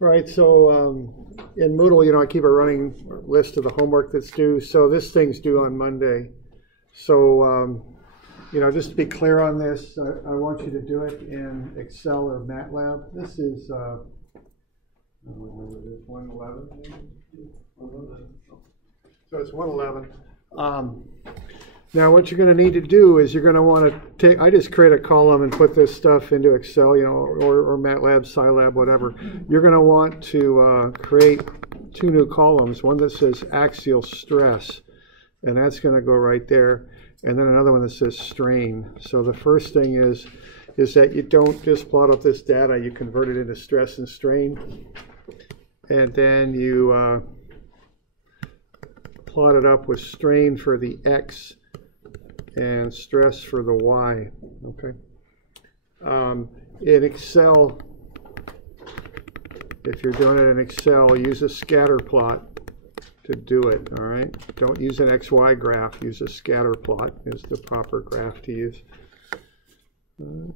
Right, so in Moodle, I keep a running list of the homework that's due. So this thing's due on Monday. So, just to be clear on this, I want you to do it in Excel or MATLAB. This is, I don't remember this, 111? So it's 111. Now what you're going to need to do is you're going to want to take, I just create a column and put this stuff into Excel, or MATLAB, Scilab, whatever. You're going to want to create two new columns, one that says Axial Stress, and that's going to go right there, and then another one that says Strain. So the first thing is that you don't just plot up this data, you convert it into stress and strain, and then you plot it up with strain for the X and stress for the Y. Okay. In Excel, if you're doing it in Excel, use a scatter plot to do it. All right. Don't use an XY graph. Use a scatter plot is the proper graph to use. And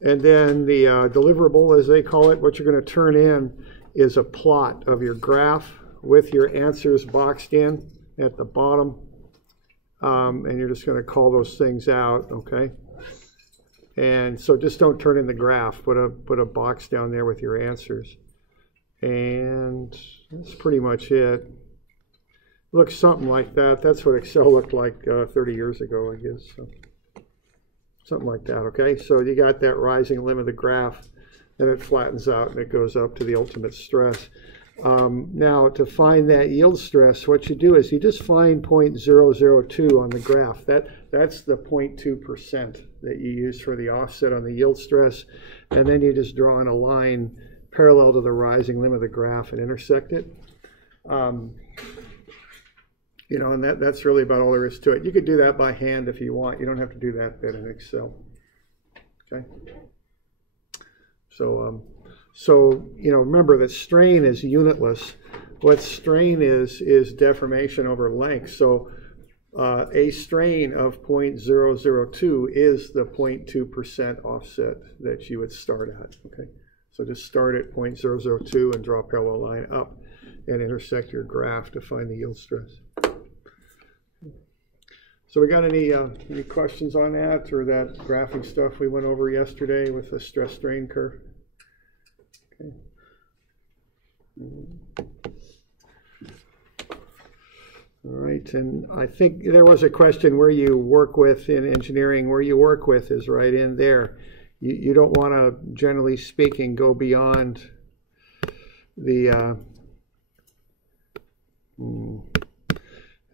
then the deliverable, as they call it, what you're going to turn in is a plot of your graph with your answers boxed in at the bottom. And you're just going to call those things out, okay? And so just don't turn in the graph. Put a box down there with your answers. And that's pretty much it. Looks something like that. That's what Excel looked like 30 years ago, I guess. So, something like that, okay? So you got that rising limb of the graph, and it flattens out and it goes up to the ultimate stress. Now, to find that yield stress, what you do is you just find 0.002 on the graph. That's the 0.2% that you use for the offset on the yield stress. And then you just draw in a line parallel to the rising limb of the graph and intersect it. And that's really about all there is to it. You could do that by hand if you want. You don't have to do that bit in Excel. Okay? So, remember that strain is unitless. What strain is deformation over length. So a strain of 0.002 is the 0.2% offset that you would start at. Okay, so just start at 0.002 and draw a parallel line up and intersect your graph to find the yield stress. So we got any questions on that, or that graphing stuff we went over yesterday with the stress strain curve? Okay. All right, and I think there was a question where you work with in engineering. Where you work with is right in there. You don't want to, generally speaking, go beyond the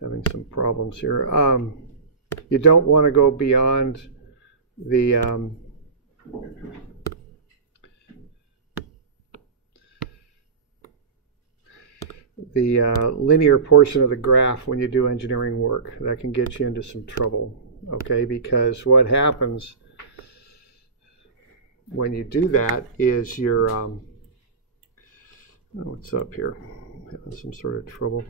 having some problems here. You don't want to go beyond the linear portion of the graph when you do engineering work. That can get you into some trouble, okay? Because what happens when you do that is you're, what's up here? Having some sort of trouble.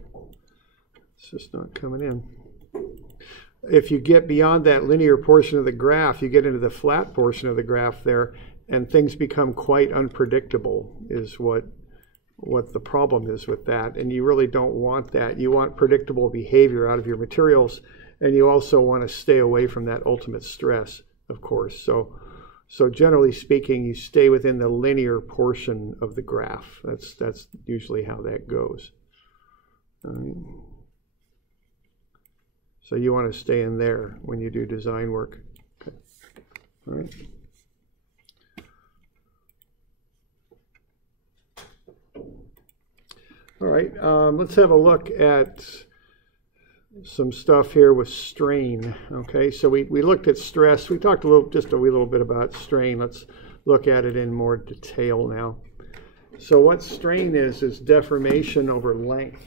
It's just not coming in. If you get beyond that linear portion of the graph, you get into the flat portion of the graph there, and things become quite unpredictable, is what the problem is with that. And you really don't want that. You want predictable behavior out of your materials, and you also want to stay away from that ultimate stress, of course. So generally speaking, you stay within the linear portion of the graph. That's usually how that goes. All right. So you want to stay in there when you do design work. Okay. All right. All right, let's have a look at some stuff here with strain. Okay, so we looked at stress. We talked just a little bit about strain. Let's look at it in more detail now. So what strain is deformation over length.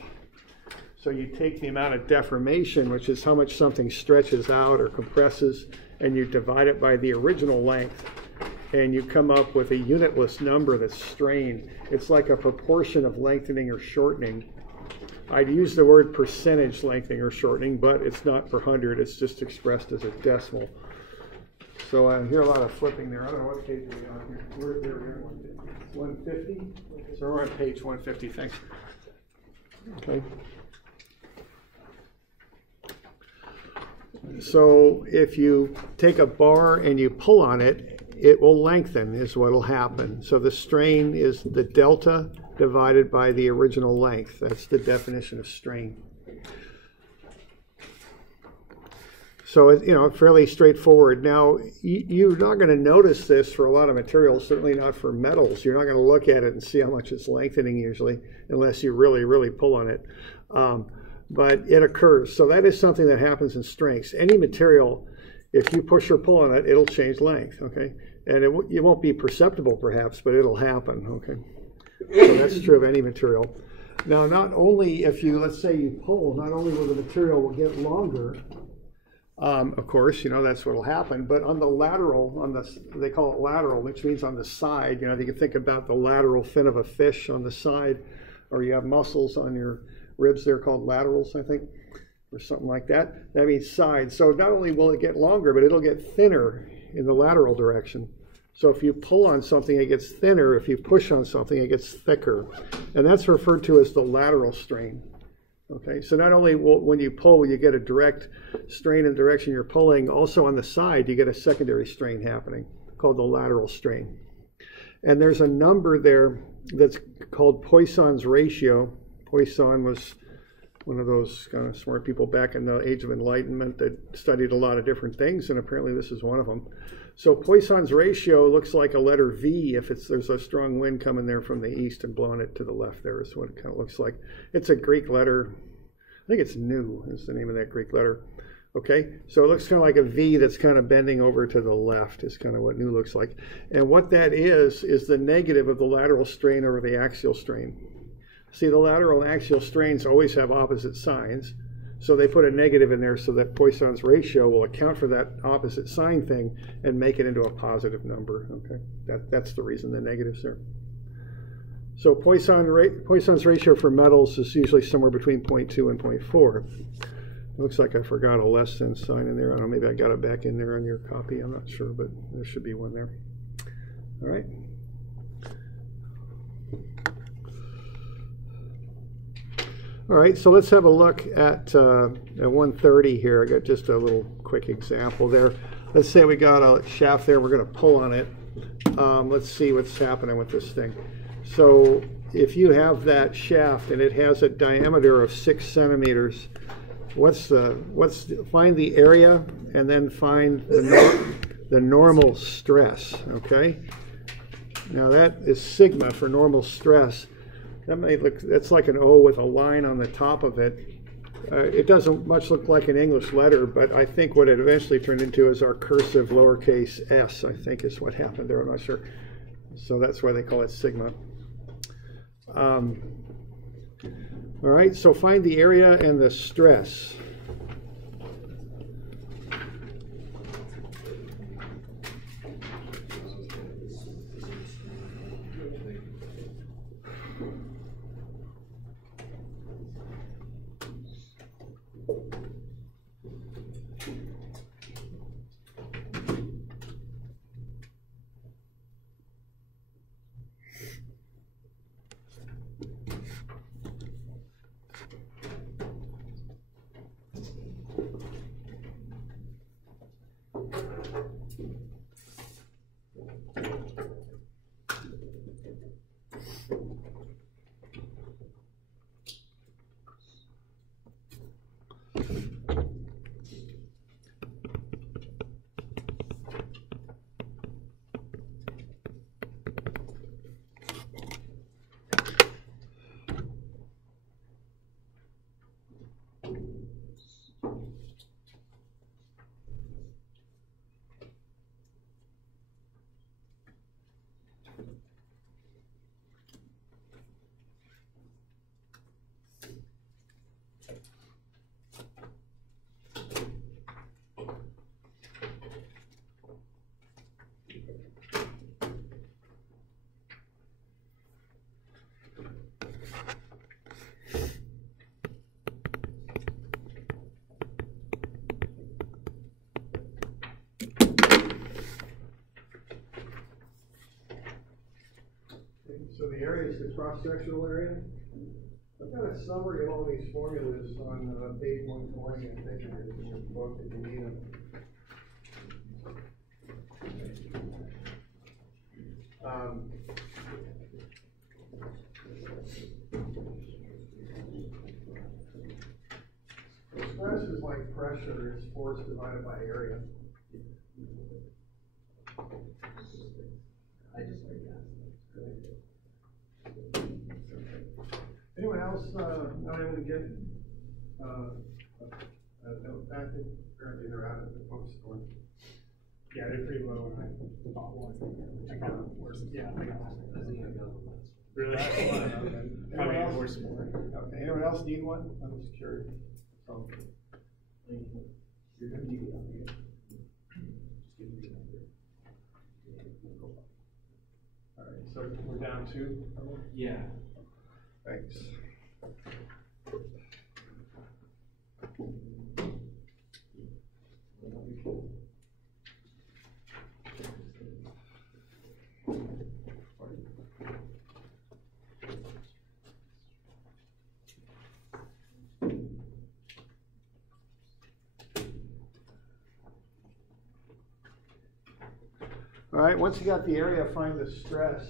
So you take the amount of deformation, which is how much something stretches out or compresses, and you divide it by the original length, and you come up with a unitless number that's strain. It's like a proportion of lengthening or shortening. I'd use the word percentage lengthening or shortening, but it's not per 100. It's just expressed as a decimal. So I hear a lot of flipping there. I don't know what page are we on here. We're there, 150. So we're on page 150. Thanks. Okay. So if you take a bar and you pull on it, it will lengthen is what will happen. So the strain is the delta divided by the original length. That's the definition of strain. So it's, fairly straightforward. Now, you're not going to notice this for a lot of materials, certainly not for metals. You're not going to look at it and see how much it's lengthening usually, unless you really, really pull on it. But it occurs. So that is something that happens in strengths. Any material, if you push or pull on it, it'll change length, okay? And it won't be perceptible perhaps, but it'll happen, okay? So that's true of any material. Now, not only if you, let's say you pull, not only will the material get longer, of course, that's what will happen. But on the lateral, they call it lateral, which means on the side. You can think about the lateral fin of a fish on the side, or you have muscles on your ribs. They're called laterals, I think, or something like that. That means side. So not only will it get longer, but it'll get thinner in the lateral direction. So if you pull on something, it gets thinner. If you push on something, it gets thicker. And that's referred to as the lateral strain. Okay, so not only when you pull, you get a direct strain in the direction you're pulling, also on the side, you get a secondary strain happening called the lateral strain. And there's a number there that's called Poisson's ratio. Poisson was one of those kind of smart people back in the Age of Enlightenment that studied a lot of different things, and apparently this is one of them. So Poisson's ratio looks like a letter V if there's a strong wind coming there from the east and blowing it to the left there is what it kind of looks like. It's a Greek letter. I think it's Nu is the name of that Greek letter. Okay, so it looks kind of like a V that's kind of bending over to the left is kind of what Nu looks like. And what that is the negative of the lateral strain over the axial strain. See, the lateral and axial strains always have opposite signs. So they put a negative in there so that Poisson's ratio will account for that opposite sign thing and make it into a positive number. Okay, that's the reason the negative's there. So Poisson's ratio for metals is usually somewhere between 0.2 and 0.4. Looks like I forgot a less than sign in there. I don't know, maybe I got it back in there on your copy. I'm not sure, but there should be one there. All right. All right, so let's have a look at 130 here. I got just a little quick example there. Let's say we got a shaft there. We're going to pull on it. Let's see what's happening with this thing. So if you have that shaft and it has a diameter of 6 centimeters, find the area and then find the normal stress. Okay. Now that is sigma for normal stress. That may look, that's like an O with a line on the top of it. It doesn't much look like an English letter, but I think what it eventually turned into is our cursive lowercase s, I think is what happened there. I'm not sure. So that's why they call it sigma. All right, so find the area and the stress. So the area is the cross-sectional area. I've got a summary of all these formulas on page 120, I think, in your book if you need them. Stress is like pressure, it's force divided by area. Anyone else not able to get back? Apparently they're out at the bookstore. Yeah, they're pretty low, and I bought one. I got it worse. Yeah, I got one. Really? Probably worse more. Okay. Anyone else need one? I'm just curious. So, you're going to need it on here. All right, so we're down 2? Yeah. Thanks. All right, once you got the area, find the stress.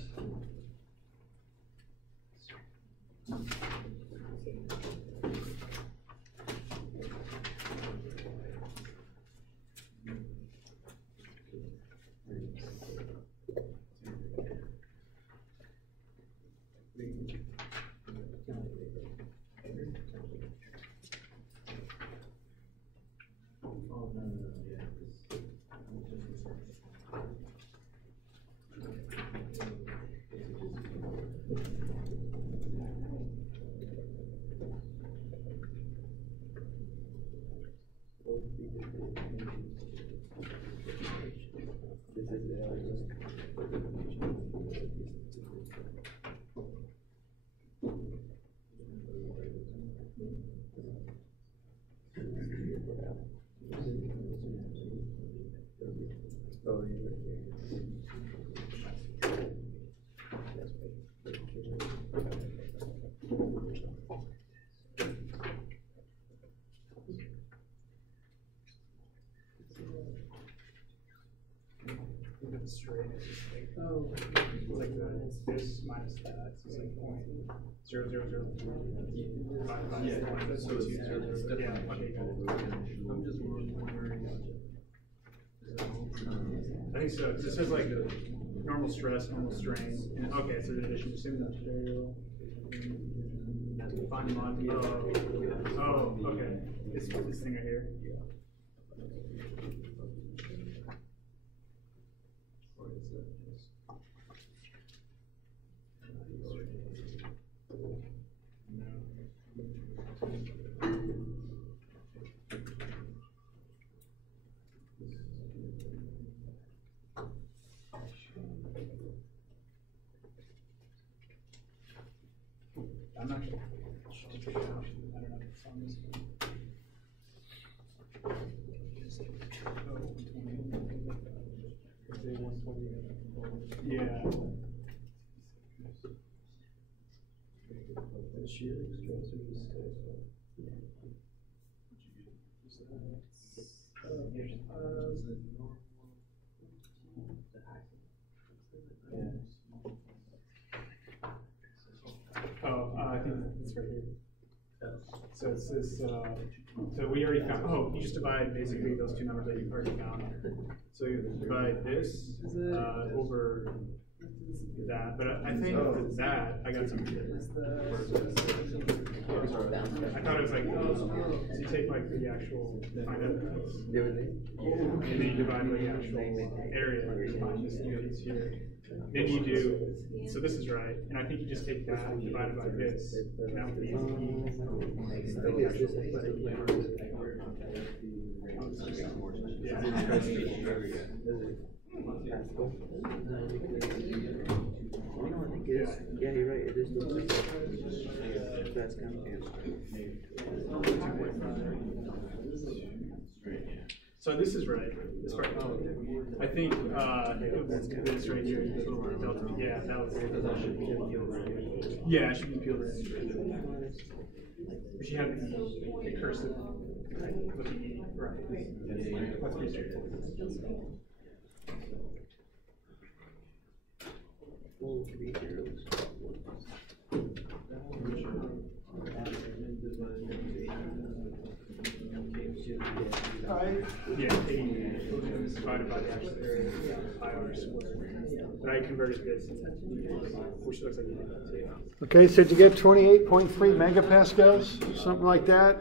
Strain is just like, oh, like it's this minus that, so it's like 0.0003. Yeah, so it's definitely much older. I'm just wondering. I think so, because it says like normal stress, normal strain. And, okay, so in addition to similar material. Find mod. Oh, okay. This thing right here. I'm not sure. I don't know if it's on this one. Yeah. The shear stress or the stress? I think it's right here. So it's this, so we already found, you just divide basically those two numbers that you've already found. So you divide this over that, but I think for that, I got something different. I thought it was like, so you take like the actual, find out and then you divide by the actual area, you find this units here. Then you do, so this is right, and I think you just take that divided by this, and that would be Yeah, you're right. It is the that's kind of So this is right. This part. I think it was this right here. Delta. Yeah, that was. Yeah, it should be peeled right. She had the cursive with the E. Right. That's pretty straightforward. Yeah, 80 divided by the IR squared. But I converted this, which looks like Okay, so did you get 28.3 megapascals, something like that?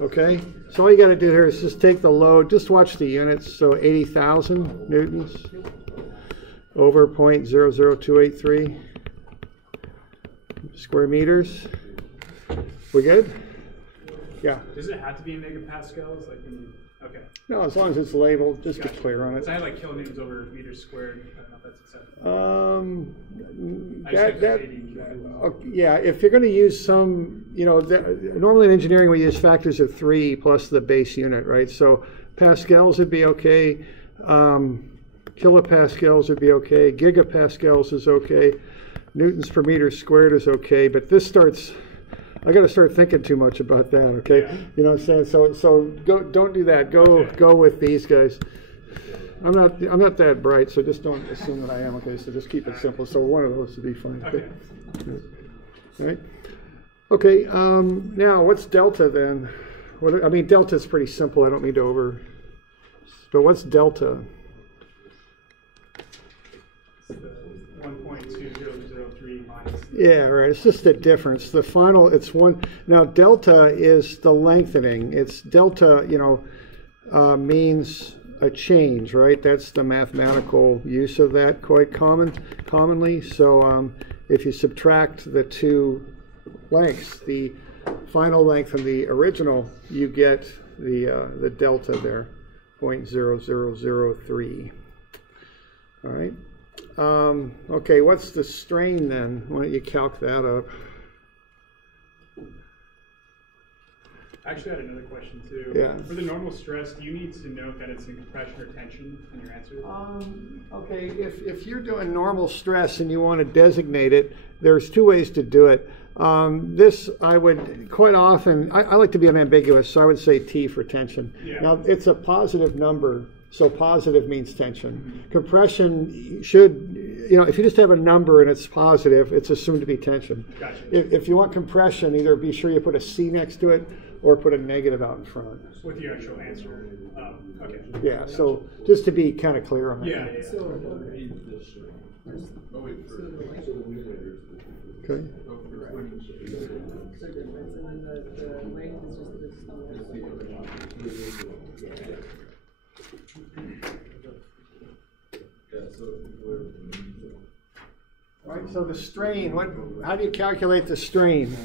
Okay, so all you got to do here is just take the load, just watch the units, so 80,000 newtons over 0.00283 square meters. We good? Yeah. Does it have to be in megapascals? Like, okay. No, as long as it's labeled, just be clear on it. So I had like kilonewtons over meters squared. I don't know if that's acceptable. Yeah, if you're going to use some, normally in engineering we use factors of 3 plus the base unit, right? So pascals would be okay, kilopascals would be okay, gigapascals is okay, newtons per meter squared is okay, but this starts, I got to start thinking too much about that, okay? Yeah. You know what I'm saying? So don't do that. Go with these guys. I'm not that bright, so just don't assume that I am, okay? So just keep it simple. So one of those would be fine. Okay. All right. Okay, now what's delta then? Delta is pretty simple. I don't mean to but what's delta? 1.2003 minus. Yeah, right. It's just the difference. The final, it's one. Now, delta is the lengthening. It's delta, means a change, right? That's the mathematical use of that quite commonly. So if you subtract the two lengths, the final length from the original, you get the delta there, 0.0003. All right. Okay, what's the strain then? Why don't you calc that up? Actually, I had another question too. Yeah. For the normal stress, do you need to note that it's in compression or tension in your answer? Okay, if you're doing normal stress and you want to designate it, there's two ways to do it. This I would quite often, I like to be unambiguous, so I would say T for tension. Yeah. Now, it's a positive number, so positive means tension. Compression should, if you just have a number and it's positive, it's assumed to be tension. Gotcha. If you want compression, either be sure you put a C next to it or put a negative out in front. With your actual answer. Okay. Yeah, so just to be kind of clear on that. Yeah. Okay. All right, so the strain, how do you calculate the strain?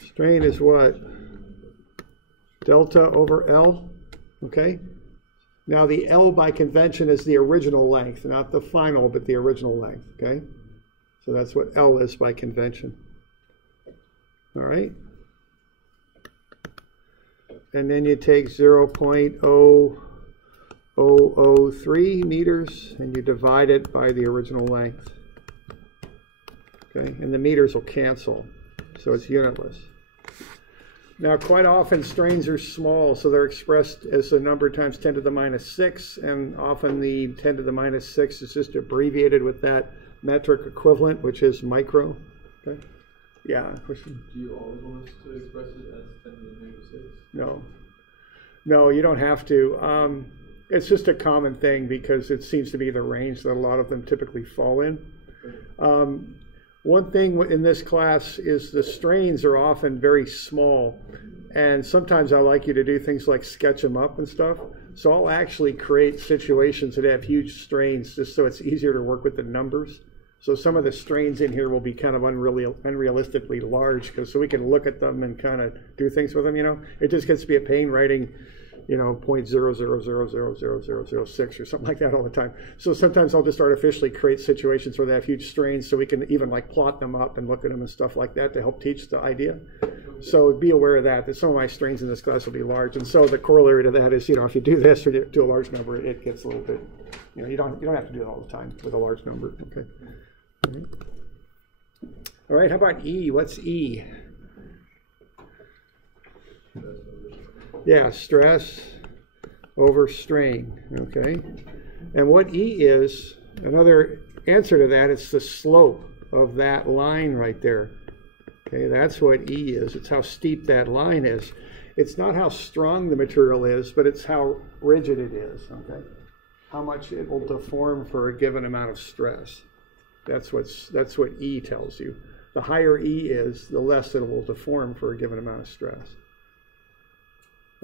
Strain is what? Delta over L, okay? Now the L by convention is the original length, not the final, but the original length, okay? So that's what L is by convention. All right? And then you take 0.0003 meters and you divide it by the original length. Okay, and the meters will cancel, so it's unitless. Now, quite often strains are small, so they're expressed as a number times 10 to the minus 6, and often the 10 to the minus 6 is just abbreviated with that metric equivalent, which is micro. Okay. Yeah, question. Do you always want us to express it as 10 to the negative 6? No, you don't have to. It's just a common thing because it seems to be the range that a lot of them typically fall in. One thing in this class is the strains are often very small, and sometimes I like you to do things like sketch them up and stuff. So I'll actually create situations that have huge strains just so it's easier to work with the numbers. So some of the strains in here will be kind of unrealistically large, so we can look at them and kind of do things with them, It just gets to be a pain writing, 0.00000006 or something like that all the time. So sometimes I'll just artificially create situations where they have huge strains so we can even like plot them up and look at them and stuff like that to help teach the idea. So be aware of that some of my strains in this class will be large. And so the corollary to that is, if you do this or do a large number, it gets a little bit, you don't have to do it all the time with a large number. Okay. All right, how about E? What's E? Yeah, stress over strain. Okay. And what E is, another answer to that, it's the slope of that line right there. Okay, that's what E is. It's how steep that line is. It's not how strong the material is, but it's how rigid it is. Okay, how much it will deform for a given amount of stress. That's what E tells you. The higher E is, the less it will deform for a given amount of stress.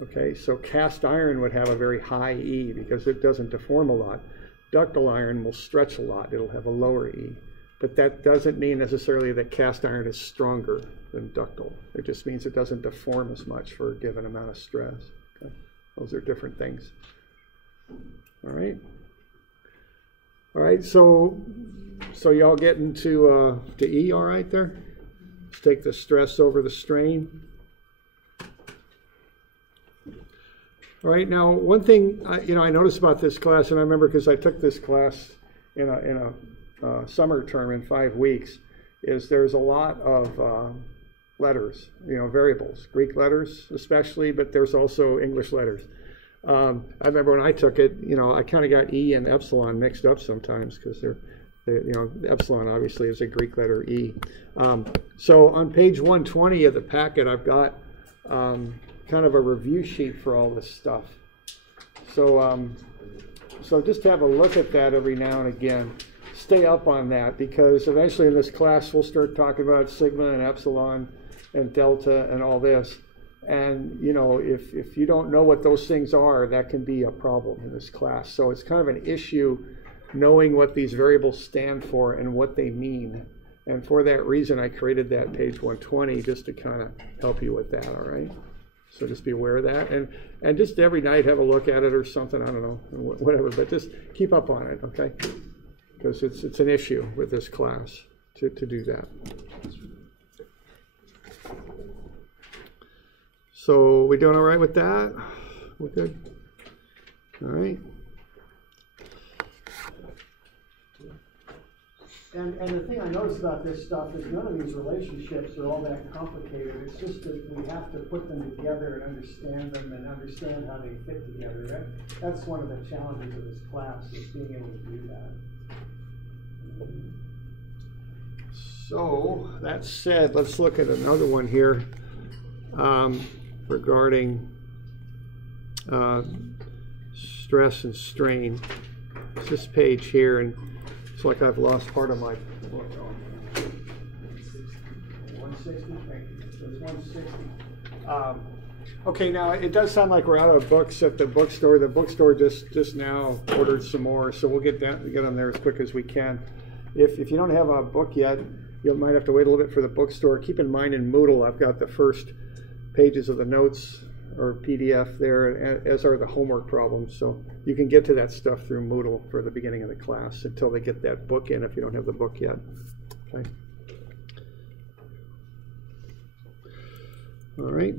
Okay, so cast iron would have a very high E because it doesn't deform a lot. Ductile iron will stretch a lot. It'll have a lower E. But that doesn't mean necessarily that cast iron is stronger than ductile. It just means it doesn't deform as much for a given amount of stress. Okay? Those are different things. All right. All right. So y'all getting to E all right there? Let's take the stress over the strain. All right. Now, one thing I noticed about this class, and I remember because I took this class in a summer term in 5 weeks, is there's a lot of letters, variables, Greek letters especially, but there's also English letters. I remember when I took it, I kind of got E and epsilon mixed up sometimes because epsilon obviously is a Greek letter E. So on page 120 of the packet, I've got kind of a review sheet for all this stuff. So just have a look at that every now and again. Stay up on that, because eventually in this class we'll start talking about sigma and epsilon and delta and all this. And if you don't know what those things are, that can be a problem in this class. So it's kind of an issue knowing what these variables stand for and what they mean. And for that reason, I created that page 120 just to kind of help you with that, all right? So just be aware of that. And just every night have a look at it or something, I don't know, whatever, but just keep up on it, okay? Because it's an issue with this class to do that. So we doing all right with that? We're good? All right. And the thing I noticed about this stuff is none of these relationships are all that complicated. It's just that we have to put them together and understand them and understand how they fit together. That's one of the challenges of this class, is being able to do that. So that said, let's look at another one here regarding stress and strain. It's this page here, and it's like I've lost part of my book. 160? Thank you. So it's 160. Okay, now it does sound like we're out of books at the bookstore. The bookstore just now ordered some more, so we'll get them there as quick as we can. If you don't have a book yet, you might have to wait a little bit for the bookstore. Keep in mind in Moodle, I've got the first pages of the notes or PDF there, as are the homework problems. So you can get to that stuff through Moodle for the beginning of the class until they get that book in if you don't have the book yet. Okay. All right.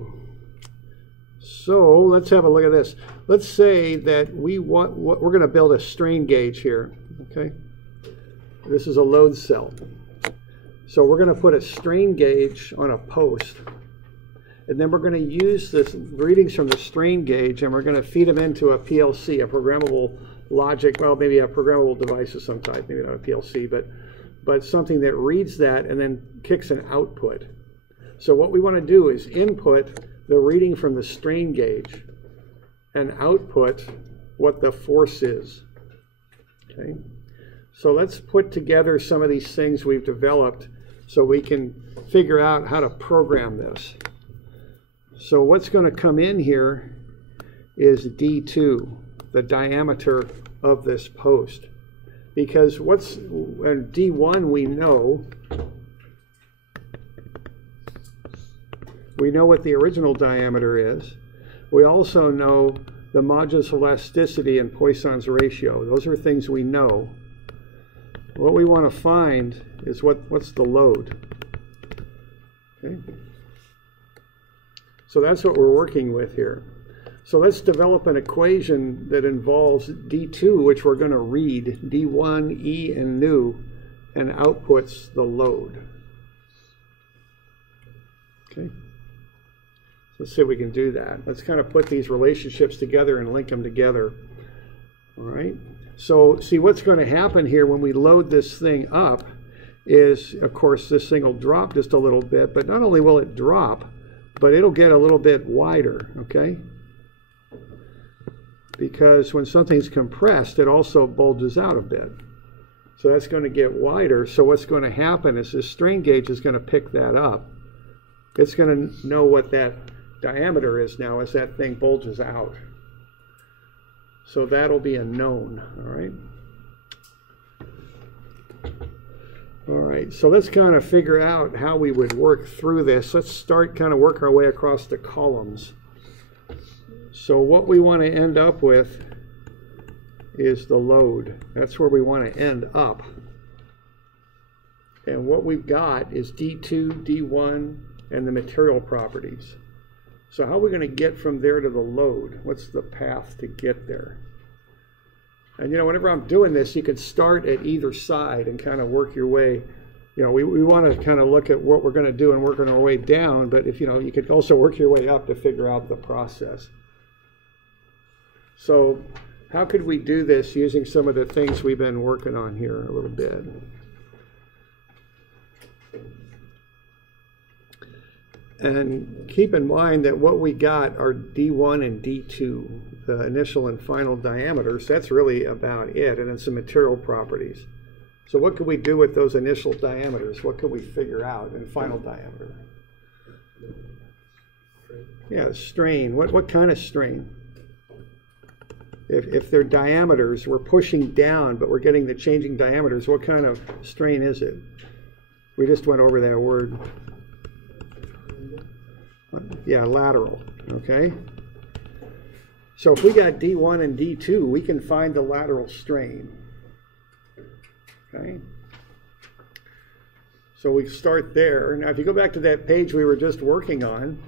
So let's have a look at this. Let's say that we're going to build a strain gauge here. Okay. This is a load cell. So we're going to put a strain gauge on a post. And then we're going to use this readings from the strain gauge, and we're going to feed them into a PLC, a programmable logic, well, maybe a programmable device of some type, maybe not a PLC, but something that reads that and then kicks an output. So what we want to do is input the reading from the strain gauge and output what the force is. Okay. So let's put together some of these things we've developed so we can figure out how to program this. So what's going to come in here is D2, the diameter of this post. Because and D1 we know what the original diameter is. We also know the modulus of elasticity and Poisson's ratio. Those are things we know. What we want to find is what's the load. Okay. So that's what we're working with here. So let's develop an equation that involves D2, which we're going to read, D1, E, and nu, and outputs the load. Okay. So let's see if we can do that. Let's kind of put these relationships together and link them together. All right. So see what's going to happen here when we load this thing up is, of course, this thing will drop just a little bit, but not only will it drop, but it'll get a little bit wider, okay? Because when something's compressed, it also bulges out a bit. So that's going to get wider. So what's going to happen is this strain gauge is going to pick that up. It's going to know what that diameter is now as that thing bulges out. So that'll be a known, all right? All right, so let's kind of figure out how we would work through this. Let's start kind of work our way across the columns. So what we want to end up with is the load. That's where we want to end up. And what we've got is D2, D1, and the material properties. So how are we going to get from there to the load? What's the path to get there? And you know, whenever I'm doing this, you can start at either side and kind of work your way. You know, we want to kind of look at what we're going to do and working our way down, but if you know, you could also work your way up to figure out the process. So how could we do this using some of the things we've been working on here a little bit? And keep in mind that what we got are D1 and D2, the initial and final diameters. That's really about it, and then some material properties. So what could we do with those initial diameters? What could we figure out in final diameter? Yeah, strain. What kind of strain? If they're diameters, we're pushing down, but we're getting the changing diameters. What kind of strain is it? We just went over that word. Yeah, lateral, okay? So if we got D1 and D2, we can find the lateral strain, okay? So we start there. Now if you go back to that page we were just working on,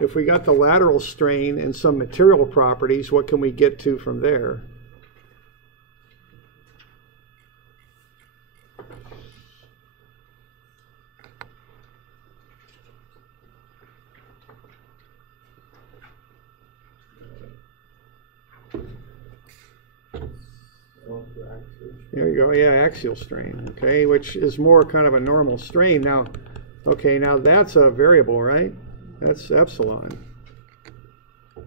if we got the lateral strain and some material properties, what can we get to from there? There you go, yeah, axial strain, okay, which is more kind of a normal strain. Now, okay, now that's a variable, right? That's epsilon. All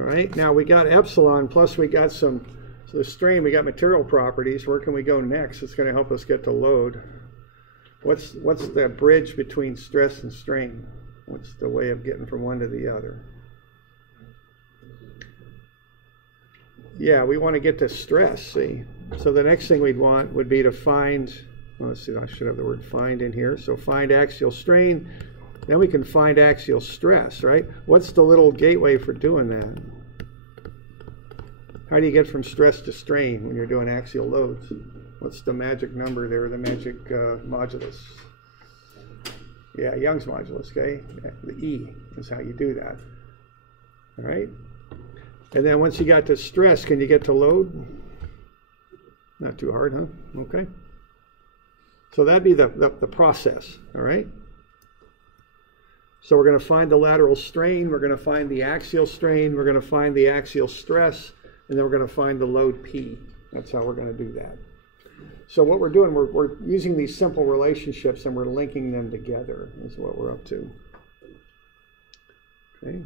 right, now we got epsilon, plus we got so the strain, we got material properties. Where can we go next? It's going to help us get to load. What's the bridge between stress and strain? What's the way of getting from one to the other? Yeah, we want to get to stress, see? So the next thing we'd want would be to find, well, let's see, I should have the word find in here. So find axial strain, then we can find axial stress, right? What's the little gateway for doing that? How do you get from stress to strain when you're doing axial loads? What's the magic number there, the magic modulus? Yeah, Young's modulus, okay? The E is how you do that, all right? And then once you got to stress, can you get to load? Not too hard, huh? Okay. So that'd be the process, all right? So we're going to find the lateral strain, we're going to find the axial strain, we're going to find the axial stress, and then we're going to find the load P. That's how we're going to do that. So what we're doing, we're using these simple relationships and we're linking them together is what we're up to. Okay.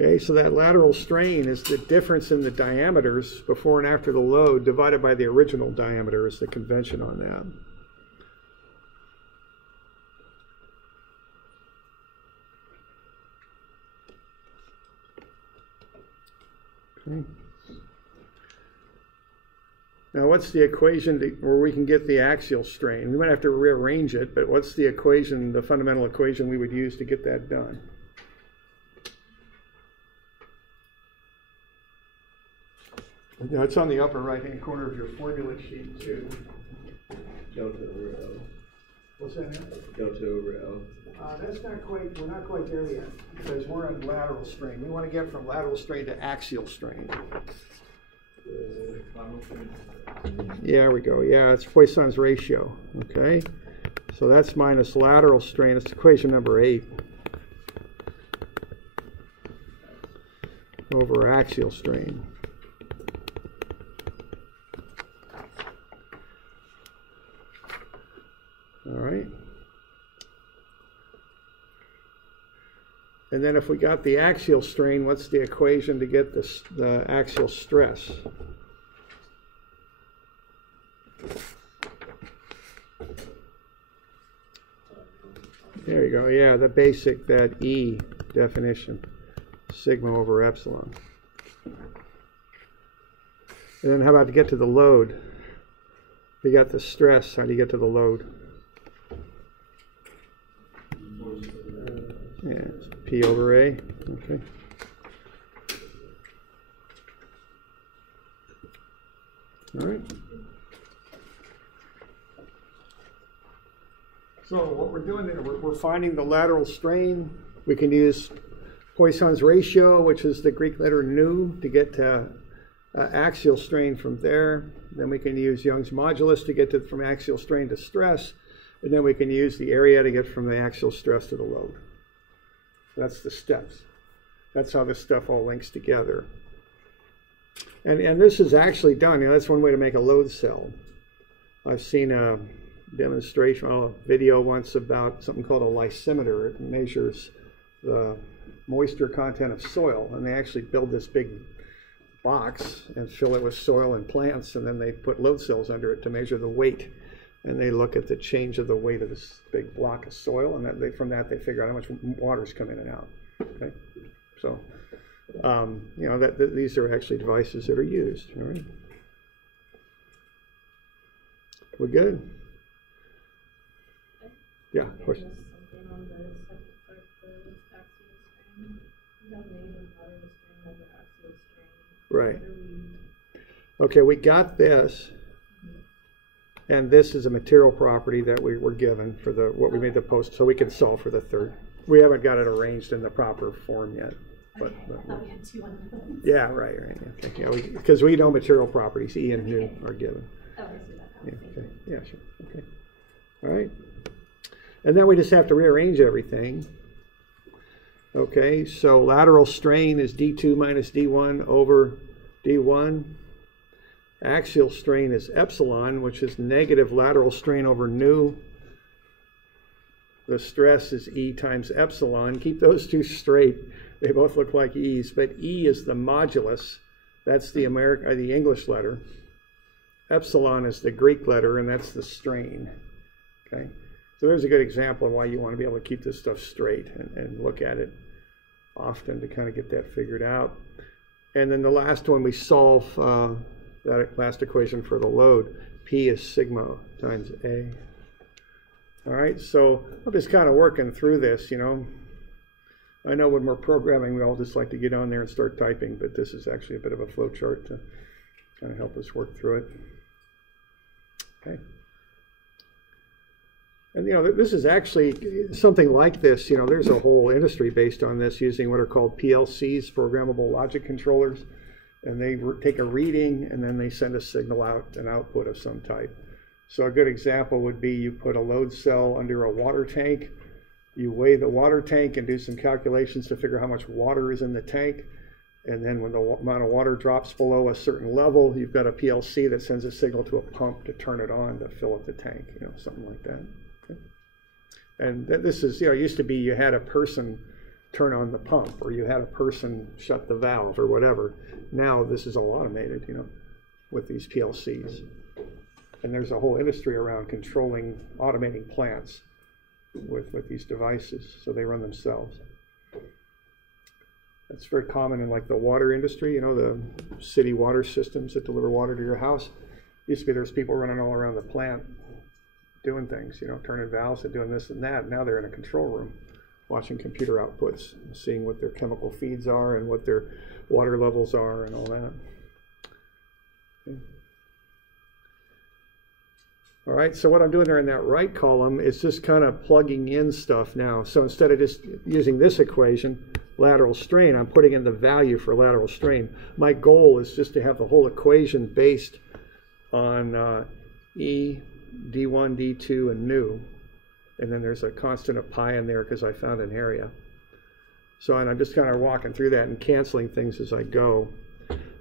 Okay, so that lateral strain is the difference in the diameters before and after the load divided by the original diameter is the convention on that. Okay. Now, what's the equation where we can get the axial strain? We might have to rearrange it, but what's the equation, the fundamental equation we would use to get that done? You know, it's on the upper right-hand corner of your formula sheet, too. Delta over L. What's that now? Delta over L. That's not quite, we're not quite there yet, because we're on lateral strain. We want to get from lateral strain to axial strain. Yeah, there we go. Yeah, it's Poisson's ratio. Okay, so that's minus lateral strain. It's equation number 8 over axial strain. All right. And then if we got the axial strain, what's the equation to get the axial stress? There you go. Yeah, the basic, that E definition, sigma over epsilon. And then how about to get to the load? You got the stress, how do you get to the load? Yeah, it's P over A. Okay. All right. So what we're doing there, we're finding the lateral strain. We can use Poisson's ratio, which is the Greek letter nu, to get to axial strain from there. Then we can use Young's modulus to get from axial strain to stress. And then we can use the area to get from the axial stress to the load. That's the steps. That's how this stuff all links together. And this is actually done. You know, that's one way to make a load cell. I've seen a demonstration, a video once about something called a lysimeter. It measures the moisture content of soil. And they actually build this big box and fill it with soil and plants. And then they put load cells under it to measure the weight. And they look at the change of the weight of this big block of soil, and from that they figure out how much water's come in and out. Okay, so you know these are actually devices that are used. All right, we're good. Yeah, of course. Right. Okay, we got this. And this is a material property that we were given for what we made the post, so we can solve for the third. We haven't got it arranged in the proper form yet. But yeah, right. Okay. Yeah, because we know material properties, E and nu are given. Oh, I see that. Yeah, okay. Yeah, sure. Okay. All right. And then we just have to rearrange everything. Okay, so lateral strain is D2 minus D1 over D1. Axial strain is epsilon, which is negative lateral strain over nu. The stress is E times epsilon. Keep those two straight. They both look like E's, but E is the modulus. That's the English letter. Epsilon is the Greek letter, and that's the strain. Okay, so there's a good example of why you want to be able to keep this stuff straight and look at it often to kind of get that figured out. And then the last one we solve. That last equation for the load, P is sigma times A. All right, so I'm just kind of working through this, you know. I know when we're programming, we all just like to get on there and start typing, but this is actually a bit of a flow chart to kind of help us work through it. Okay. And, you know, this is actually something like this, you know, there's a whole industry based on this using what are called PLCs, programmable logic controllers. And they take a reading and then they send a signal out, an output of some type. So a good example would be you put a load cell under a water tank, you weigh the water tank and do some calculations to figure how much water is in the tank. And then when the amount of water drops below a certain level, you've got a PLC that sends a signal to a pump to turn it on to fill up the tank, you know, something like that. Okay. And this is, you know, it used to be you had a person turn on the pump, or you had a person shut the valve, or whatever. Now this is all automated, you know, with these PLCs. And there's a whole industry around controlling, automating plants with these devices, so they run themselves. That's very common in like the water industry, you know, the city water systems that deliver water to your house. Used to be there's people running all around the plant doing things, turning valves and doing this and that. Now they're in a control room watching computer outputs, seeing what their chemical feeds are and what their water levels are and all that. Okay. All right, so what I'm doing there in that right column is just kind of plugging in stuff now. So instead of just using this equation, lateral strain, I'm putting in the value for lateral strain. My goal is just to have the whole equation based on E, D1, D2, and nu. And then there's a constant of pi in there because I found an area. So, and I'm just kind of walking through that and canceling things as I go.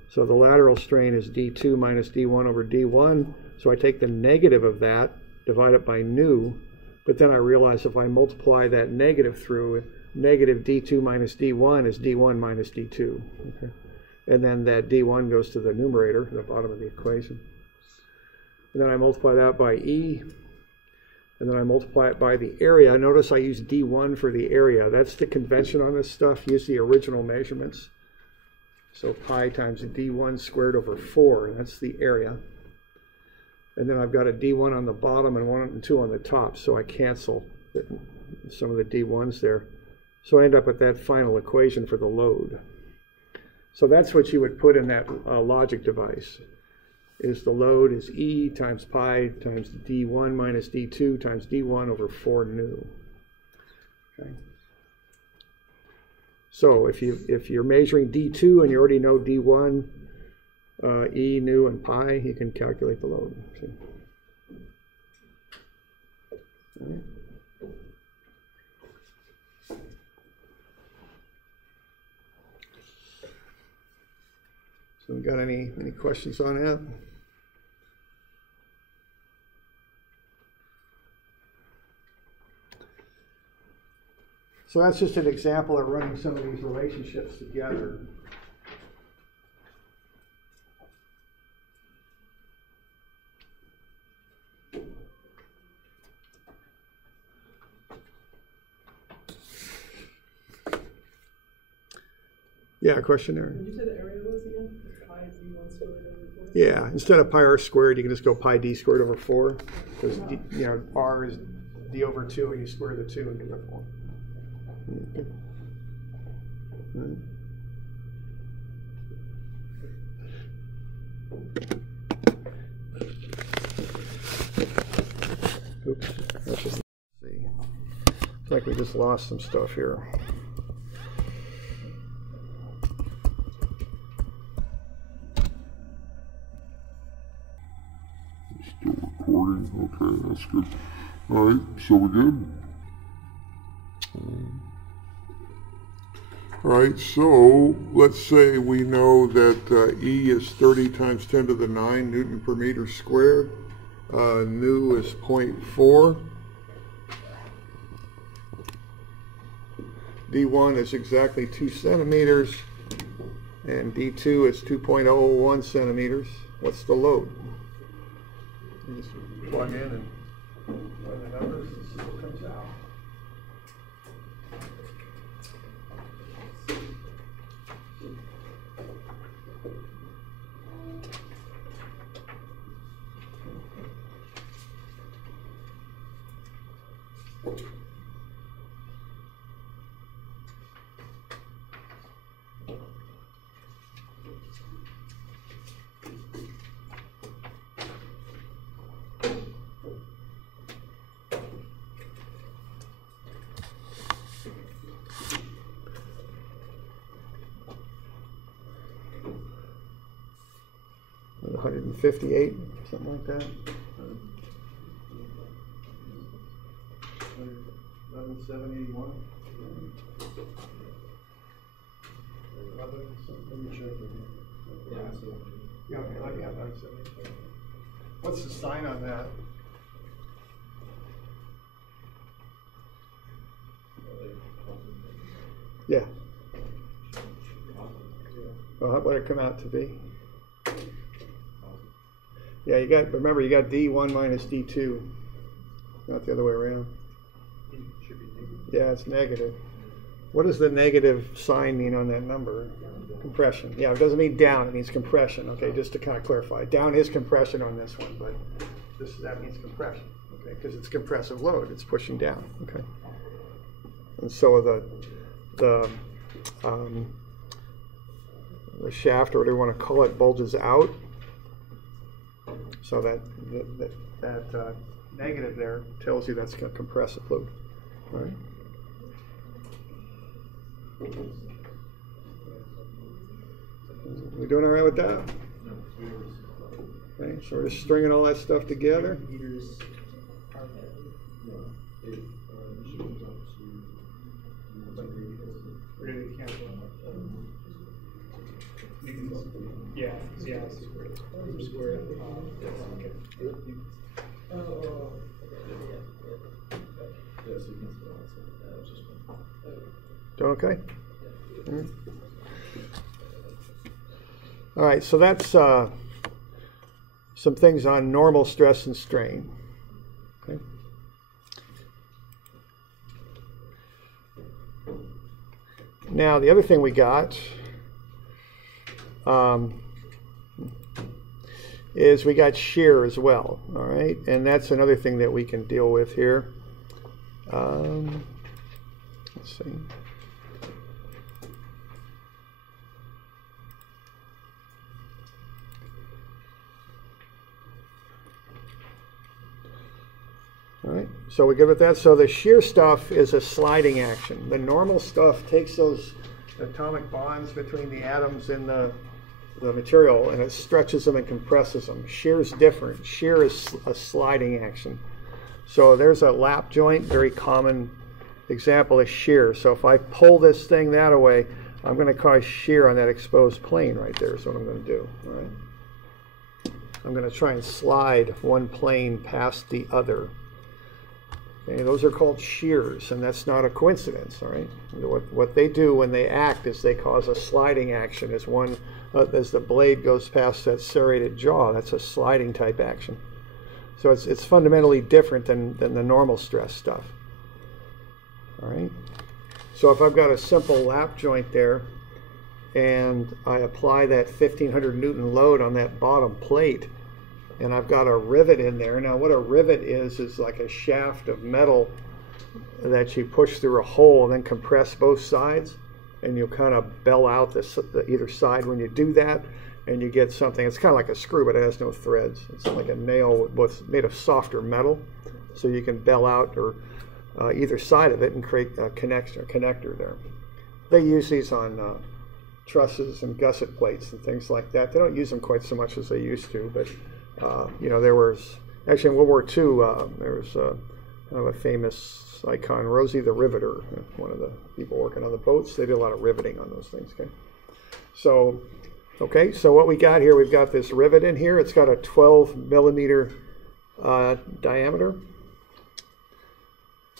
So the lateral strain is D2 minus D1 over D1. So I take the negative of that, divide it by nu, but then I realize if I multiply that negative through, negative D2 minus D1 is D1 minus D2. Okay? And then that D1 goes to the numerator, the bottom of the equation. And then I multiply that by E, and then I multiply it by the area. Notice I use D1 for the area. That's the convention on this stuff. Use the original measurements. So pi times D1 squared over 4, that's the area. And then I've got a D1 on the bottom and 1 and 2 on the top, so I cancel some of the D1s there. So I end up with that final equation for the load. So that's what you would put in that logic device. Is the load is E times pi times D1 minus D2 times D1 over 4 nu. Okay. So if you're measuring D2 and you already know D1, E, nu, and pi, you can calculate the load. See? All right. So we got any questions on that? So that's just an example of running some of these relationships together. Yeah, question there. Did you say the area was again? Pi d1 squared over 4? Yeah, instead of pi r squared, you can just go pi d squared over 4. Because r is d over 2, and you square the 2 and get the 4. Okay. Oops, let's just see. Looks like we just lost some stuff here. Still recording? Okay, that's good. All right, so we're good? All right, so let's say we know that E is 30 times 10 to the 9 Newton per meter squared. Nu is 0.4. D1 is exactly 2 centimeters. And D2 is 2.01 centimeters. What's the load? You just plug in and run the numbers and see what comes out. And 158, something like that. 11,781. 11, let me check with you. Yeah, okay, let me have 11,781. What's the sign on that? Yeah. Well, what would it come out to be? Yeah, remember you got D1 minus D2, not the other way around. Yeah, it's negative. What does the negative sign mean on that number? Compression. Yeah, it doesn't mean down, it means compression. Okay, just to kind of clarify. Down is compression on this one, but that means compression. Okay, because it's compressive load, it's pushing down. Okay. And so the shaft, or whatever you want to call it, bulges out. So that negative there tells you that's compressive load. All right. We doing all right with that? Okay, so we're just stringing all that stuff together. Yeah, square. Doing okay? All right, so that's some things on normal stress and strain. Okay. Now, the other thing we got is we got shear as well, all right? And that's another thing that we can deal with here. Let's see. All right, so we're good with that. So the shear stuff is a sliding action. The normal stuff takes those atomic bonds between the atoms in the material and it stretches them and compresses them. Shear is different. Shear is a sliding action. So there's a lap joint, very common example of shear. So if I pull this thing that away, I'm going to cause shear on that exposed plane right there is what I'm going to do. All right? I'm going to try and slide one plane past the other. Okay, those are called shears, and that's not a coincidence. All right. What they do when they act is they cause a sliding action. As the blade goes past that serrated jaw, that's a sliding type action. So it's fundamentally different than the normal stress stuff. All right. So if I've got a simple lap joint there, and I apply that 1500 Newton load on that bottom plate, and I've got a rivet in there. Now what a rivet is like a shaft of metal that you push through a hole and then compress both sides, and you'll kind of bell out the either side when you do that, and you get something. It's kind of like a screw, but it has no threads. It's like a nail made of softer metal, so you can bell out or either side of it and create a connector there. They use these on trusses and gusset plates and things like that. They don't use them quite so much as they used to, but you know, there was actually in World War II, there was kind of a famous icon, Rosie the Riveter, one of the people working on the boats. They did a lot of riveting on those things. Okay, so what we got here, we've got this rivet in here. It's got a 12 millimeter diameter.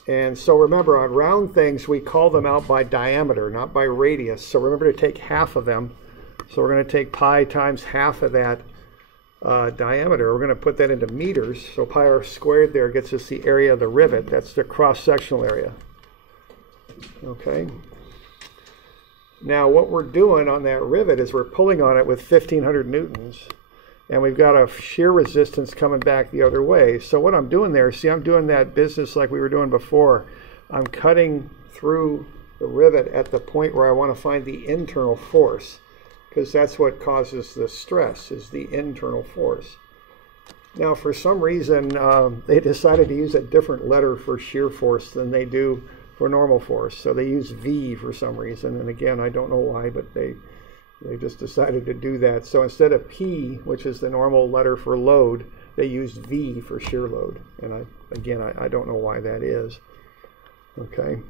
And so remember, on round things, we call them out by diameter, not by radius. So remember to take half of them. So we're going to take pi times half of that diameter. We're going to put that into meters. So pi r squared there gets us the area of the rivet. That's the cross-sectional area. Okay. Now what we're doing on that rivet is we're pulling on it with 1500 newtons. And we've got a shear resistance coming back the other way. So what I'm doing there, see, I'm doing that business like we were doing before. I'm cutting through the rivet at the point where I want to find the internal force, because that's what causes the stress, is the internal force. Now, for some reason, they decided to use a different letter for shear force than they do for normal force. So they use V for some reason. And again, I don't know why, but they just decided to do that. So instead of P, which is the normal letter for load, they used V for shear load. And I don't know why that is. Okay.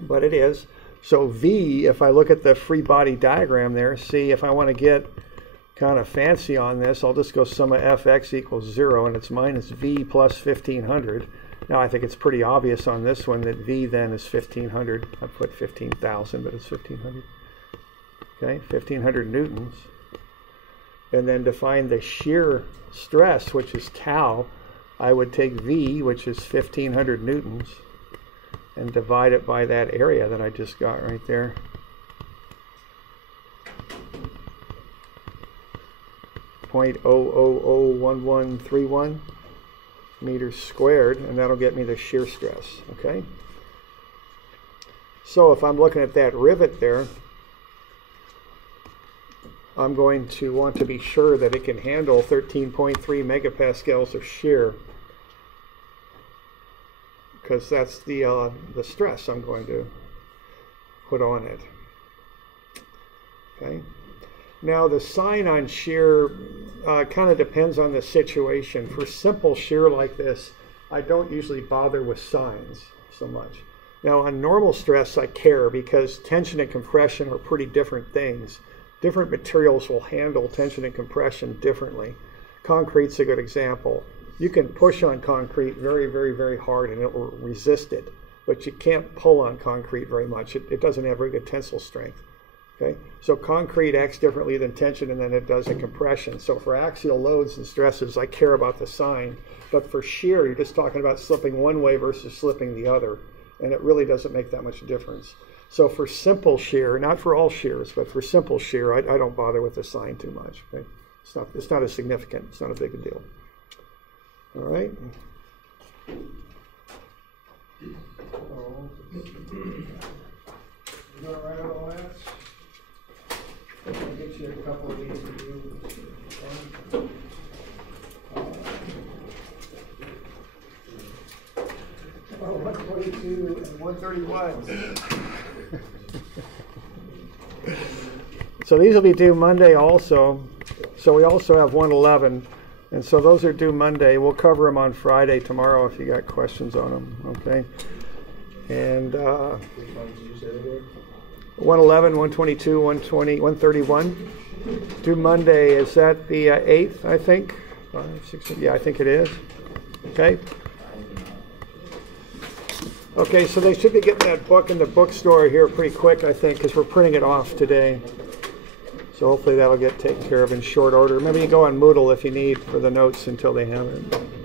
But it is. So V, if I look at the free body diagram there, see, if I want to get kind of fancy on this, I'll just go sum of Fx equals 0, and it's minus V plus 1500. Now I think it's pretty obvious on this one that V then is 1500. I put 15,000, but it's 1500. Okay, 1500 newtons. And then to find the shear stress, which is tau, I would take V, which is 1500 newtons, and divide it by that area that I just got right there. .0001131 meters squared, and that'll get me the shear stress, okay? So if I'm looking at that rivet there, I'm going to want to be sure that it can handle 13.3 megapascals of shear, because that's the stress I'm going to put on it. Okay. Now the sign on shear kind of depends on the situation. For simple shear like this, I don't usually bother with signs so much. Now on normal stress, I care because tension and compression are pretty different things. Different materials will handle tension and compression differently. Concrete's a good example. You can push on concrete very, very, very hard and it will resist it, but you can't pull on concrete very much. It doesn't have very good tensile strength. Okay? So concrete acts differently than tension and then it does in compression. So for axial loads and stresses, I care about the sign. But for shear, you're just talking about slipping one way versus slipping the other. And it really doesn't make that much difference. So for simple shear, not for all shears, but for simple shear, I don't bother with the sign too much. Okay? It's not as significant. It's not a big deal. All right? You gonna write all that? I'll get you a couple of these to do. 122 and 131. So these will be due Monday also. So we also have 111. And so those are due Monday. We'll cover them on Friday tomorrow if you got questions on them. Okay? And 111, 122, 120, 131. Due Monday. Is that the 8th, I think? 16, yeah, I think it is. Okay? Okay, so they should be getting that book in the bookstore here pretty quick, I think, because we're printing it off today. So hopefully that'll get taken care of in short order. Maybe you go on Moodle if you need for the notes until they have it.